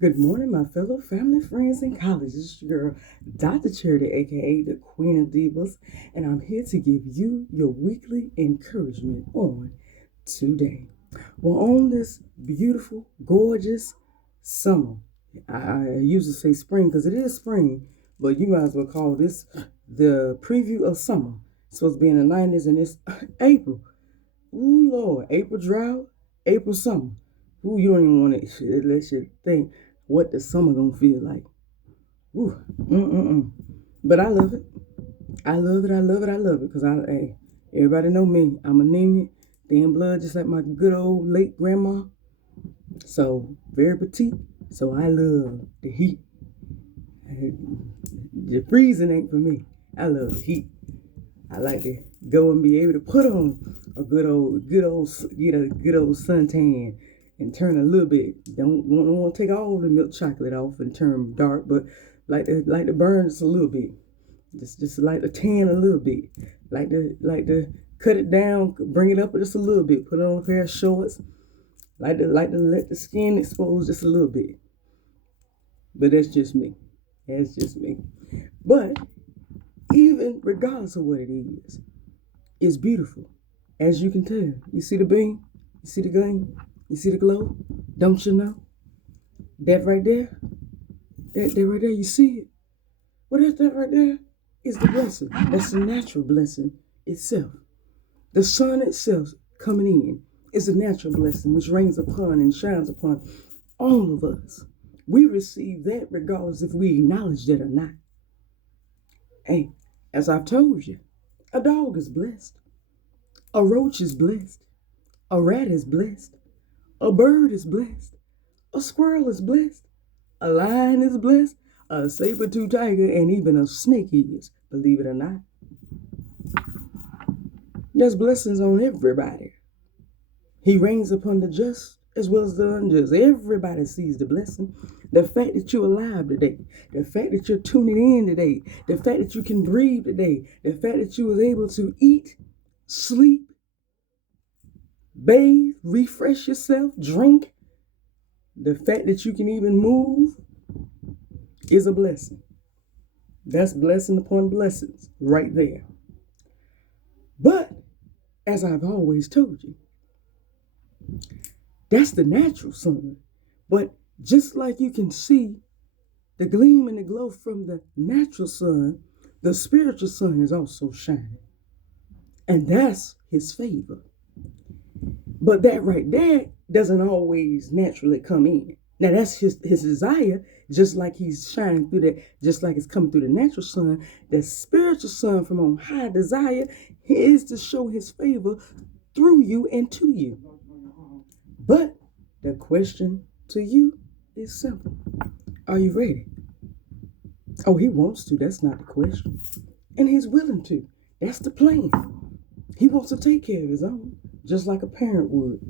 Good morning, my fellow family, friends, and colleagues. This is your girl, Dr. Charity, aka the Queen of Divas, and I'm here to give you your weekly encouragement on today. Well, on this beautiful, gorgeous summer, I usually say spring because it is spring, but you might as well call this the preview of summer. It's supposed to be in the 90s, and it's April. Ooh, Lord, April drought, April summer. Ooh, you don't even want to let you think what the summer gonna feel like. Ooh, mm-mm-mm. But I love it. I love it. I love it. I love it. Cause hey, everybody know me. I'm anemic, thin blood, just like my good old late grandma. So very petite. So I love the heat. The freezing ain't for me. I love the heat. I like to go and be able to put on get a good old suntan and turn a little bit. Don't want to take all the milk chocolate off and turn dark, but like to burn just a little bit. Just like to tan a little bit. Like to cut it down, bring it up just a little bit. Put on a pair of shorts. Like to let the skin expose just a little bit. But that's just me. That's just me. But even regardless of what it is, it's beautiful. As you can tell. You see the beam? You see the gleam? You see the glow? Don't you know? That right there? That right there, you see it? Well, that right there is the blessing. That's the natural blessing itself. The sun itself coming in is a natural blessing which rains upon and shines upon all of us. We receive that regardless if we acknowledge that or not. Hey, as I've told you, a dog is blessed. A roach is blessed. A rat is blessed. A bird is blessed. A squirrel is blessed. A lion is blessed. A saber-tooth tiger and even a snake is, believe it or not. There's blessings on everybody. He reigns upon the just as well as the unjust. Everybody sees the blessing. The fact that you're alive today, the fact that you're tuning in today, the fact that you can breathe today, the fact that you was able to eat, sleep, bathe, refresh yourself, drink, the fact that you can even move is a blessing. That's blessing upon blessings right there. But as I've always told you, that's the natural sun. But just like you can see the gleam and the glow from the natural sun, the spiritual sun is also shining. And that's his favor. But that right there doesn't always naturally come in. Now that's his desire, just like he's shining through that, just like it's coming through the natural sun. The spiritual sun from on high desire is to show his favor through you and to you. But the question to you is simple. Are you ready? Oh, he wants to. That's not the question. And he's willing to. That's the plan. He wants to take care of his own, just like a parent would.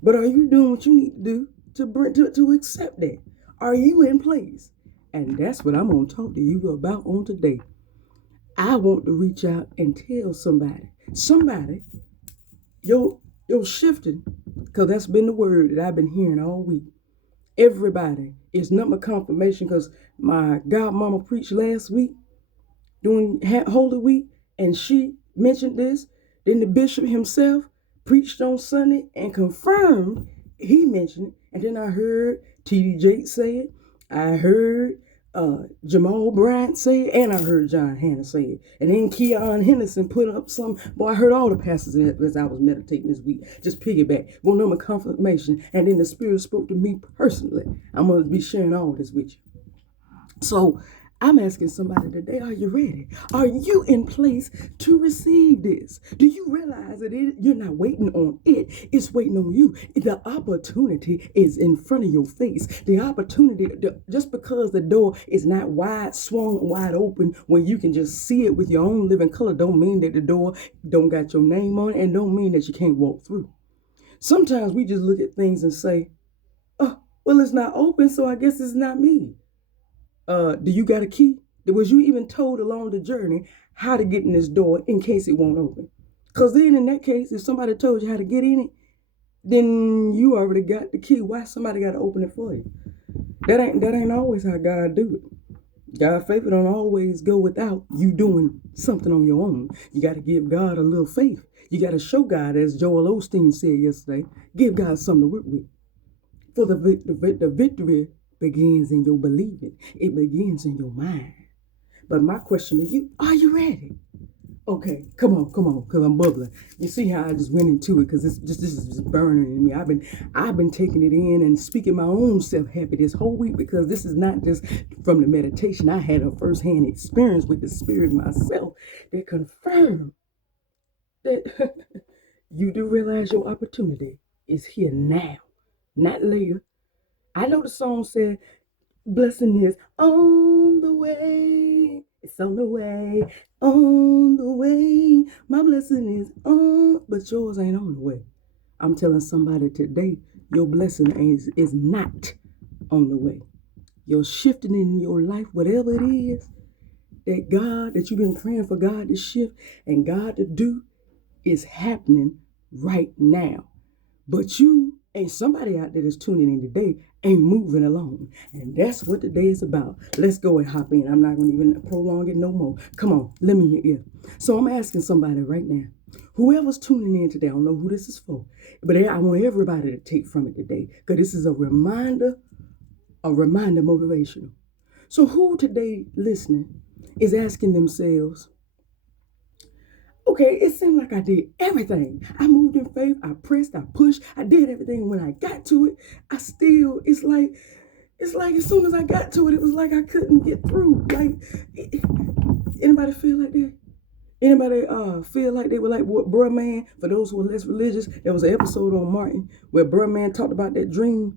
But are you doing what you need to do to accept that? Are you in place? And that's what I'm going to talk to you about on today. I want to reach out and tell somebody, you're shifting, because that's been the word that I've been hearing all week. Everybody is number confirmation because my godmama preached last week during Holy Week, and she mentioned this. Then the bishop himself preached on Sunday and confirmed he mentioned it. And then I heard T.D. Jakes say it. I heard Jamal Bryant say it, and I heard John Hannah say it. And then Keon Henderson put up some. Boy, I heard all the pastors as I was meditating this week. Just piggyback. One number confirmation. And then the Spirit spoke to me personally. I'm going to be sharing all this with you. So I'm asking somebody today, are you ready? Are you in place to receive this? Do you realize that you're not waiting on it, it's waiting on you? The opportunity is in front of your face. The opportunity, just because the door is not swung wide open where you can just see it with your own living color, don't mean that the door don't got your name on it, and don't mean that you can't walk through. Sometimes we just look at things and say, oh, well, it's not open, so I guess it's not me. Do you got a key? Was you even told along the journey how to get in this door in case it won't open? Because then in that case, if somebody told you how to get in it, then you already got the key. Why somebody got to open it for you? That ain't always how God do it. God favor don't always go without you doing something on your own. You got to give God a little faith. You got to show God, as Joel Osteen said yesterday, give God something to work with. For the victory begins in your believing. It begins in your mind. But my question to you, are you ready? Okay, come on, because I'm bubbling. You see how I just went into it, because this is just burning in me. I've been taking it in and speaking my own self happy this whole week, because this is not just from the meditation. I had a firsthand experience with the Spirit myself that confirmed that you do realize your opportunity is here now, not later. I know the song said, blessing is on the way. It's on the way. On the way. My blessing is on, but yours ain't on the way. I'm telling somebody today, your blessing is not on the way. You're shifting in your life, whatever it is that you've been praying for God to shift and God to do, is happening right now. But you and somebody out there that's tuning in today ain't moving along. And that's what today is about. Let's go and hop in. I'm not going to even prolong it no more. Come on, let me hear you. So I'm asking somebody right now, whoever's tuning in today, I don't know who this is for, but I want everybody to take from it today, because this is a reminder motivational. So who today listening is asking themselves, okay, it seemed like I did everything. I moved in faith. I pressed. I pushed. I did everything. When I got to it, it's like as soon as I got to it, it was like I couldn't get through. Like, anybody feel like that? Anybody feel like they were like what Bruh Man? For those who are less religious, there was an episode on Martin where Bruh Man talked about that dream,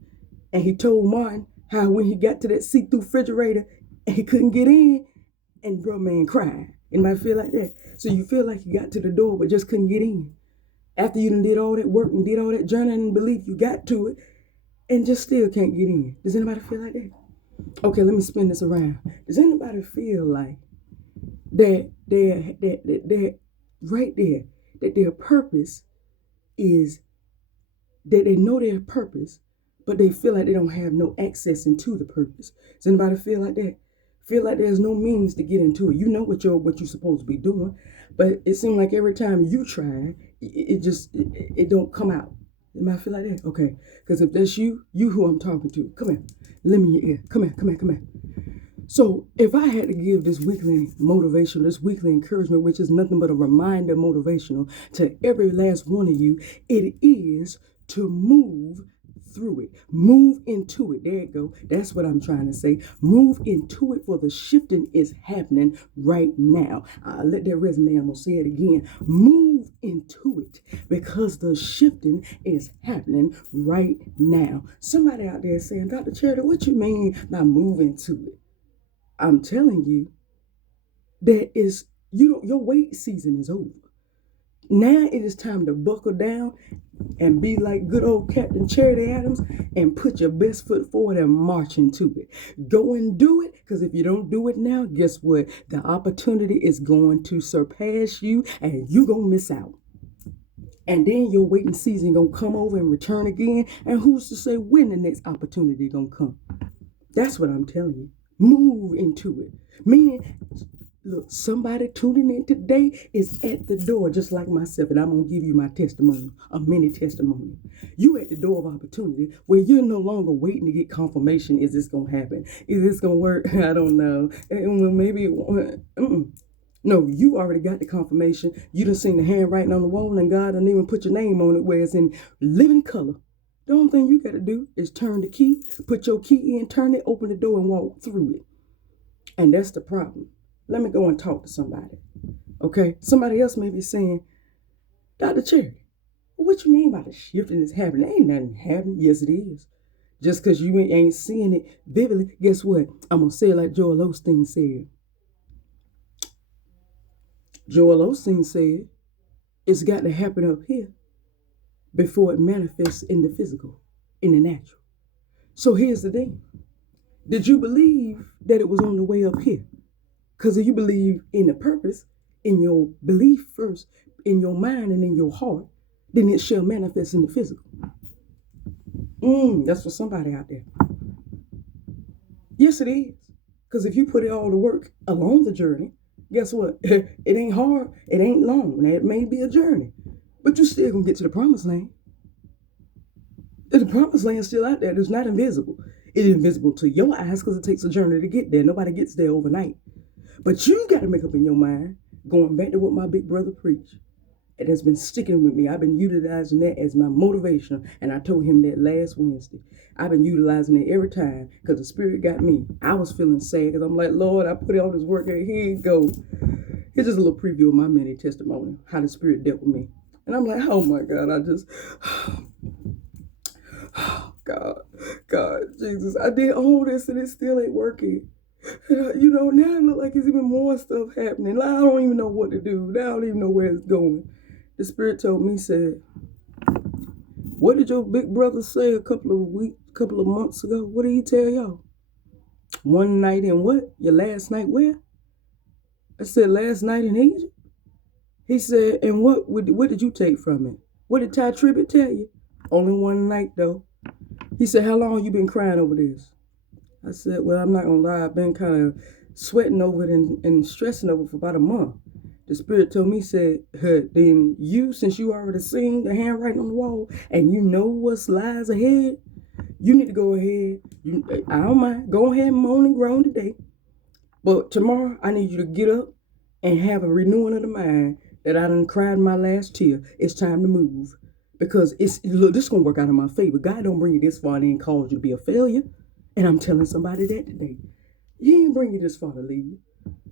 and he told Martin how when he got to that see-through refrigerator and he couldn't get in, and Bruh Man cried. Anybody feel like that? So you feel like you got to the door but just couldn't get in. After you done did all that work and did all that journeying and belief, you got to it and just still can't get in. Does anybody feel like that? Okay, let me spin this around. Does anybody feel like that they're right there, that their purpose is, that they know their purpose, but they feel like they don't have no access into the purpose? Does anybody feel like that? Feel like there's no means to get into it. You know what you're supposed to be doing, but it seems like every time you try, it don't come out. You might feel like that, okay? Because if that's you who I'm talking to, come here. Lend me your ear. Come here. So if I had to give this weekly motivation, this weekly encouragement, which is nothing but a reminder motivational to every last one of you, it is to move through it. Move into it. There you go. That's what I'm trying to say. Move into it, for the shifting is happening right now. Let that resonate. I'm going to say it again. Move into it, because the shifting is happening right now. Somebody out there saying, Dr. Charity, what you mean by move into it? I'm telling you, your wait season is over. Now it is time to buckle down and be like good old Captain Charity Adams and put your best foot forward and march into it. Go and do it, because if you don't do it now, guess what? The opportunity is going to surpass you and you're going to miss out. And then your waiting season going to come over and return again. And who's to say when the next opportunity going to come? That's what I'm telling you. Move into it. Meaning, look, somebody tuning in today is at the door, just like myself, and I'm going to give you my testimony, a mini testimony. You at the door of opportunity where you're no longer waiting to get confirmation. Is this going to happen? Is this going to work? I don't know. Well, maybe it won't. No, you already got the confirmation. You done seen the handwriting on the wall, and God done even put your name on it where it's in living color. The only thing you got to do is turn the key, put your key in, turn it, open the door, and walk through it. And that's the problem. Let me go and talk to somebody. Okay? Somebody else may be saying, Dr. Charity, what you mean by the shifting is happening? Ain't nothing happening. Yes, it is. Just because you ain't seeing it vividly, guess what? I'm going to say it like Joel Osteen said. Joel Osteen said, it's got to happen up here before it manifests in the physical, in the natural. So here's the thing. Did you believe that it was on the way up here? Because if you believe in the purpose, in your belief first, in your mind and in your heart, then it shall manifest in the physical. That's for somebody out there. Yes, it is. Because if you put it all to work along the journey, guess what? It ain't hard. It ain't long. Now, it may be a journey, but you still gonna get to the promised land. The promised land is still out there. It's not invisible. It's invisible to your eyes because it takes a journey to get there. Nobody gets there overnight. But you got to make up in your mind, going back to what my big brother preached. It has been sticking with me. I've been utilizing that as my motivation. And I told him that last Wednesday. I've been utilizing it every time because the Spirit got me. I was feeling sad because I'm like, Lord, I put all this work in. Here you go. Here's just a little preview of my mini testimony, how the Spirit dealt with me. And I'm like, oh my God, God, Jesus, I did all this and it still ain't working. Now it look like it's even more stuff happening. I don't even know what to do. Now I don't even know where it's going. The Spirit told me, said, what did your big brother say a couple of months ago? What did he tell y'all? One night in what? Your last night where? I said, last night in Egypt. He said, and what did you take from it? What did Ty Tribbett tell you? Only one night though. He said, how long you been crying over this? I said, well, I'm not gonna lie, I've been kind of sweating over it and stressing over it for about a month. The Spirit told me, said, then you, since you already seen the handwriting on the wall and you know what lies ahead, you need to go ahead. I don't mind. Go ahead and moan and groan today. But tomorrow, I need you to get up and have a renewing of the mind that I done cried my last tear. It's time to move. Because look, this is going to work out in my favor. God don't bring you this far and then cause you to be a failure. And I'm telling somebody that today. He ain't bring you this far to leave you.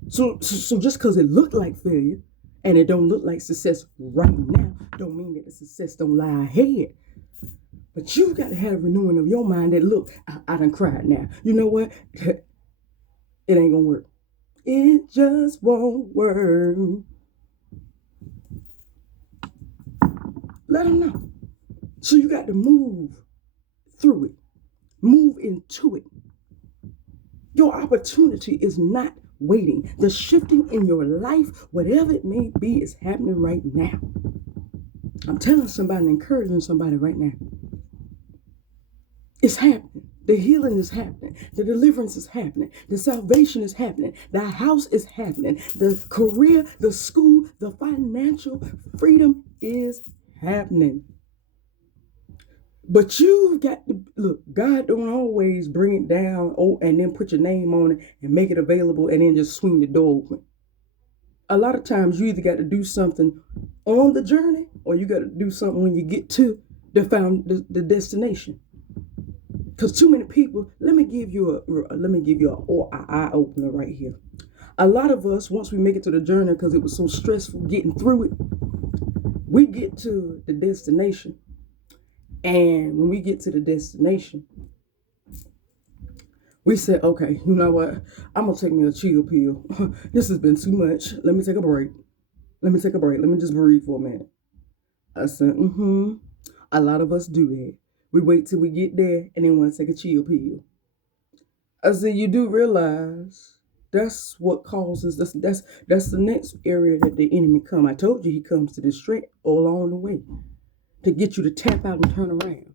So just because it looked like failure and it don't look like success right now, don't mean that the success don't lie ahead. But you got to have a renewing of your mind that, look, I done cried now. You know what? It ain't going to work. It just won't work. Let them know. So you got to move through it. Move into it. Your opportunity is not waiting. The shifting in your life, whatever it may be, is happening right now. I'm telling somebody, encouraging somebody right now. It's happening. The healing is happening. The deliverance is happening. The salvation is happening. The house is happening. The career, the school, the financial freedom is happening. But you've got to, look, God don't always bring it down and then put your name on it and make it available and then just swing the door open. A lot of times you either got to do something on the journey or you got to do something when you get to the destination. Because too many people, let me give you an eye opener right here. A lot of us, once we make it to the journey because it was so stressful getting through it, we get to the destination. And when we get to the destination, we said, okay, you know what? I'm going to take me a chill pill. This has been too much. Let me take a break. Let me just breathe for a minute. I said, A lot of us do that. We wait till we get there and then want to take a chill pill. I said, you do realize that's what causes this. That's the next area that the enemy come. I told you he comes to distract all along the way to get you to tap out and turn around.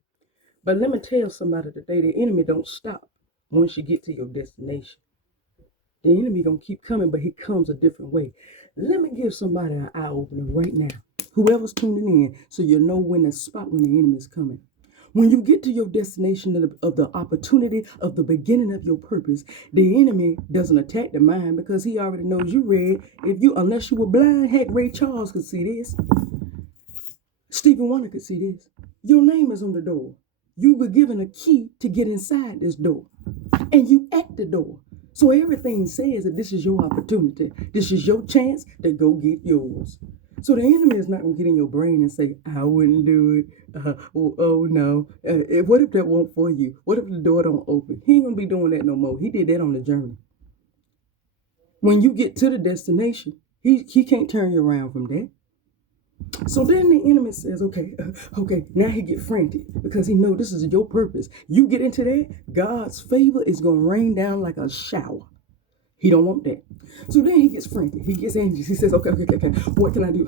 But let me tell somebody today, the enemy don't stop once you get to your destination. The enemy gonna keep coming, but he comes a different way. Let me give somebody an eye opener right now. Whoever's tuning in, so you know when the enemy is coming. When you get to your destination of the opportunity of the beginning of your purpose, the enemy doesn't attack the mind because he already knows you read. Unless you were blind, heck, Ray Charles could see this. Stevie Wonder could see this. Your name is on the door. You were given a key to get inside this door. And you at the door. So everything says that this is your opportunity. This is your chance to go get yours. So the enemy is not going to get in your brain and say, I wouldn't do it. Oh no. What if that won't for you? What if the door don't open? He ain't going to be doing that no more. He did that on the journey. When you get to the destination, he can't turn you around from that. So then the enemy says, okay, now he get frantic because he know this is your purpose. You get into that, God's favor is going to rain down like a shower. He don't want that. So then he gets frantic. He gets anxious. He says, okay. What can I do?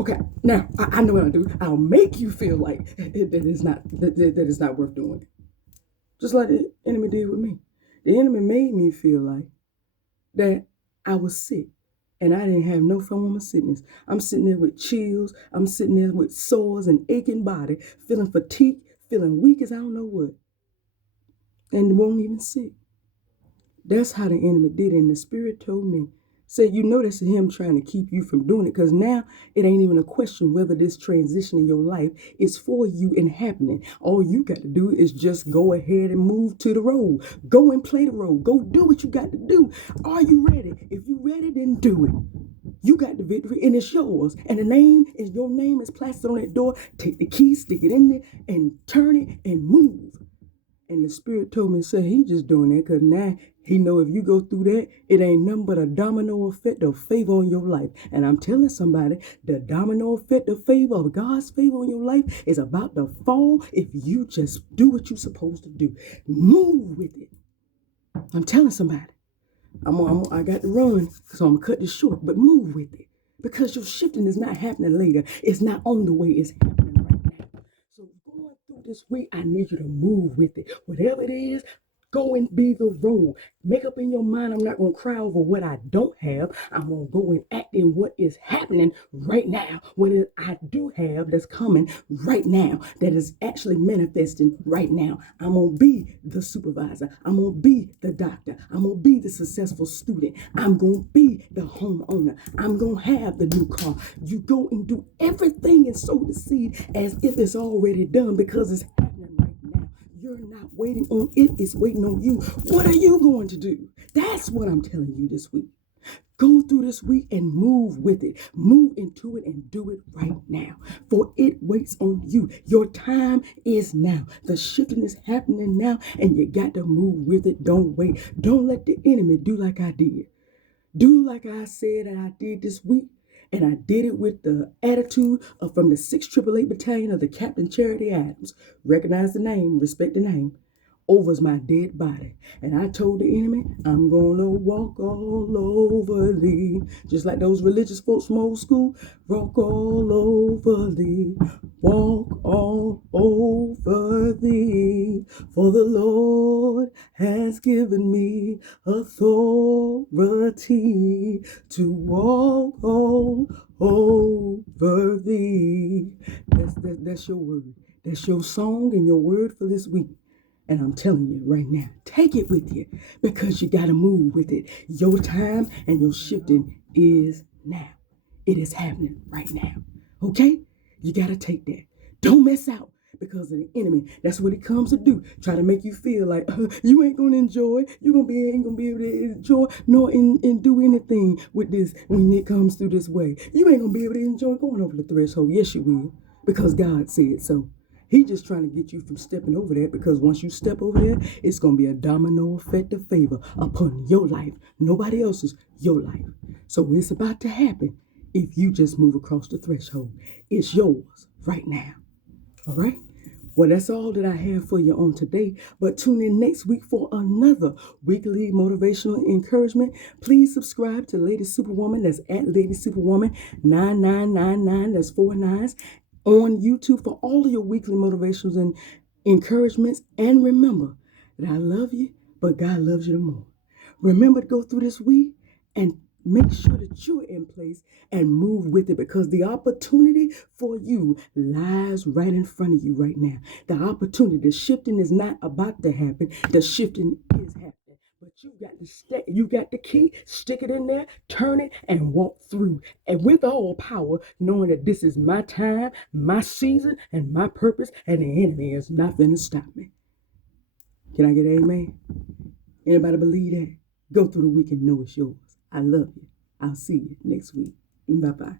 Okay. Now, I know what I'll do. I'll make you feel like that it's not worth doing it. Just like the enemy did with me. The enemy made me feel like that I was sick. And I didn't have no form of sickness. I'm sitting there with chills. I'm sitting there with sores and aching body, feeling fatigued, feeling weak as I don't know what. And won't even sick. That's how the enemy did it. And the Spirit told me, said, you know, that's him trying to keep you from doing it. Because now it ain't even a question whether this transition in your life is for you and happening. All you got to do is just go ahead and move to the road. Go and play the role. Go do what you got to do. Are you ready? If you ready, then do it. You got the victory and it's yours. And your name is plastered on that door. Take the key, stick it in there, and turn it and move. And the Spirit told me, say, he just doing that because now he know if you go through that, it ain't nothing but a domino effect of favor on your life. And I'm telling somebody, the domino effect of favor, of God's favor on your life is about to fall if you just do what you're supposed to do. Move with it. I'm telling somebody. I got to run, so I'm going to cut this short, but move with it. Because your shifting is not happening later. It's not on the way. It's happening right now. So going through this week, I need you to move with it. Whatever it is, go and be the role. Make up in your mind, I'm not going to cry over what I don't have. I'm going to go and act in what is happening right now. What I do have that's coming right now, that is actually manifesting right now. I'm going to be the supervisor. I'm going to be the doctor. I'm going to be the successful student. I'm going to be the homeowner. I'm going to have the new car. You go and do everything and sow the seed as if it's already done because it's happening right now. You're not waiting on it, it's waiting on you. What are you going to do? That's what I'm telling you this week. Go through this week and move with it. Move into it and do it right now. For it waits on you. Your time is now. The shifting is happening now, and you got to move with it. Don't wait. Don't let the enemy do like I did. Do like I said that I did this week. And I did it with the attitude of from the 6th Battalion of the Captain Charity Adams. Recognize the name, respect the name. Over's my dead body. And I told the enemy, I'm gonna walk all over thee. Just like those religious folks from old school. Walk all over thee. Walk all over thee. For the Lord has given me authority to walk all over thee. That's your word. That's your song and your word for this week. And I'm telling you right now, take it with you because you got to move with it. Your time and your shifting is now. It is happening right now. Okay? You got to take that. Don't miss out because of the enemy. That's what it comes to do. Try to make you feel like you ain't going to enjoy. You ain't going to be able to enjoy nor and do anything with this when it comes through this way. You ain't going to be able to enjoy going over the threshold. Yes, you will because God said so. He's just trying to get you from stepping over there because once you step over there, it's going to be a domino effect of favor upon your life. Nobody else's, your life. So it's about to happen if you just move across the threshold. It's yours right now. All right? Well, that's all that I have for you on today. But tune in next week for another weekly motivational encouragement. Please subscribe to Lady Superwoman. That's at Lady Superwoman 9999. That's 4 9s. On YouTube for all of your weekly motivations and encouragements. And remember that I love you, but God loves you the more. Remember to go through this week and make sure that you're in place and move with it because the opportunity for you lies right in front of you right now. The opportunity, the shifting is not about to happen. The shifting is happening. But you got the key, stick it in there, turn it, and walk through. And with all power, knowing that this is my time, my season, and my purpose, and the enemy is not going to stop me. Can I get an amen? Anybody believe that? Go through the week and know it's yours. I love you. I'll see you next week. Bye-bye.